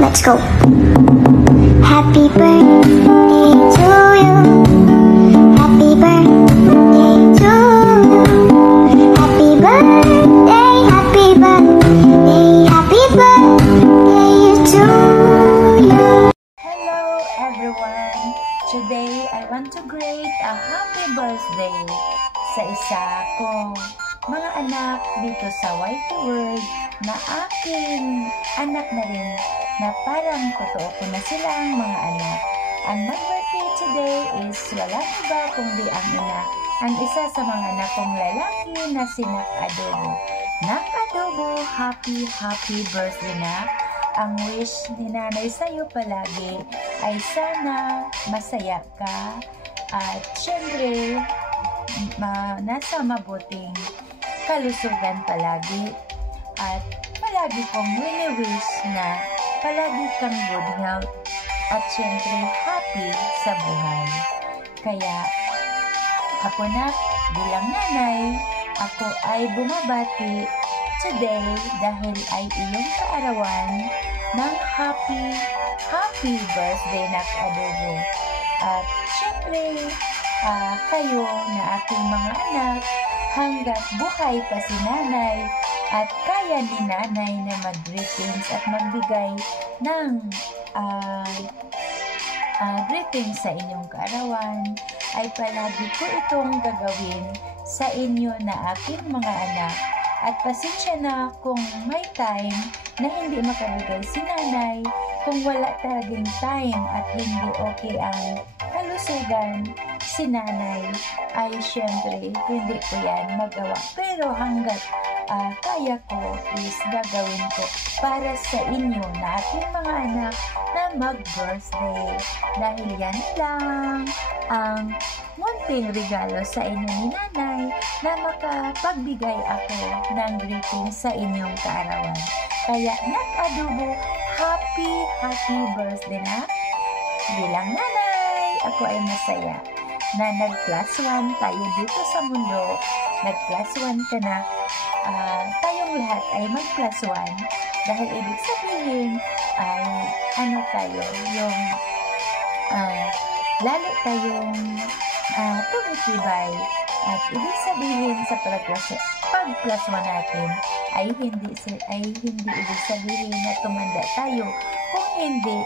Let's go. Happy birthday to you. Happy birthday to you. Happy birthday, happy birthday, happy birthday to you. Hello everyone! Today I want to greet a happy birthday sa isa kong mga anak dito sa Whitey World na aking anak na rin na parang totoo ko na silang mga anak. Ang mag-birthday today is wala iba kundi ang ina, ang isa sa mga anak kong lalaki na si Nak Adobo. Nak Adobo, happy birthday na! Ang wish ni nanay sa'yo palagi ay sana masaya ka at syempre nasa mabuting kalusugan palagi, at palagi kong wini-wish na palagi kang good health at syempre happy sa buhay. Kaya ako na bilang nanay, ako ay bumabati today dahil ay iyong kaarawan ng happy birthday Nak Adobo. At syempre kayo na aking mga anak, hanggat buhay pa si nanay at kaya ni nanay na mag-greetings at magbigay ng greetings sa inyong kaarawan, ay palagi ko itong gagawin sa inyo na aking mga anak. At pasensya na kung may time na hindi makabigay si nanay, kung wala talagang time at hindi okay ang kalusugan si nanay, ay syempre hindi ko yan magawa. Pero hanggat kaya ko is gagawin ko para sa inyo na ating mga anak na mag-birthday. Dahil yan lang ang munting regalo sa inyo ni nanay na makapagbigay ako ng greeting sa inyong kaarawan. Kaya Nak Adobo, happy birthday na! Bilang nanay, ako ay masaya na nag+1 tayo dito sa mundo. Nag+1 ka na, tayong lahat ay mag+1 dahil ibig sabihin ay tayo, yung lalo tayong tumitibay, at ibig sabihin sa pag+1 natin ay hindi ibig sabihin na tumanda tayo, kung hindi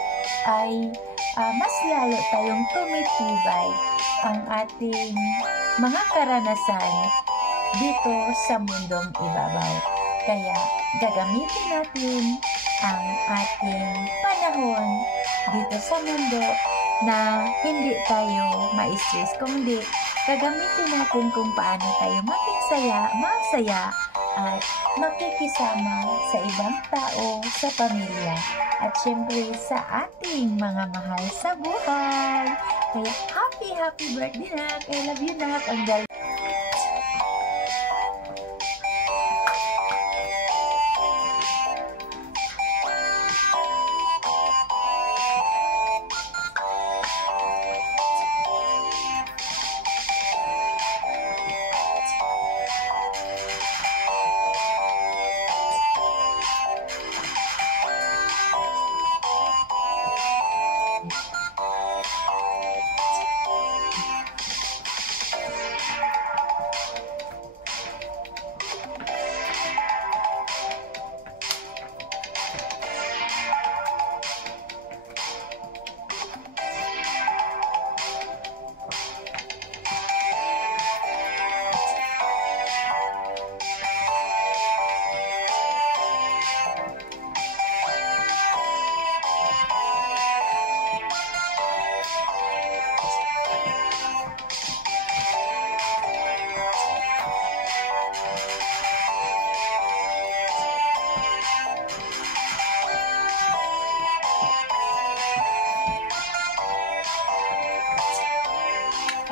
ay mas lalo tayong tumitibay ang ating mga karanasan dito sa mundong ibabaw. Kaya gagamitin natin ang ating panahon dito sa mundo na hindi tayo ma-stress, kundi gagamitin natin kung paano tayo masaya at makikisama sa ibang tao, sa pamilya, at syempre sa ating mga mahal sa buhay. Kaya happy birthday Nak! I love you Nak! Ang galing!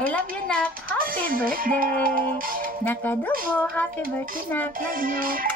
I love you Nak! Happy birthday! Nak Adobo, happy birthday Nak! Love you!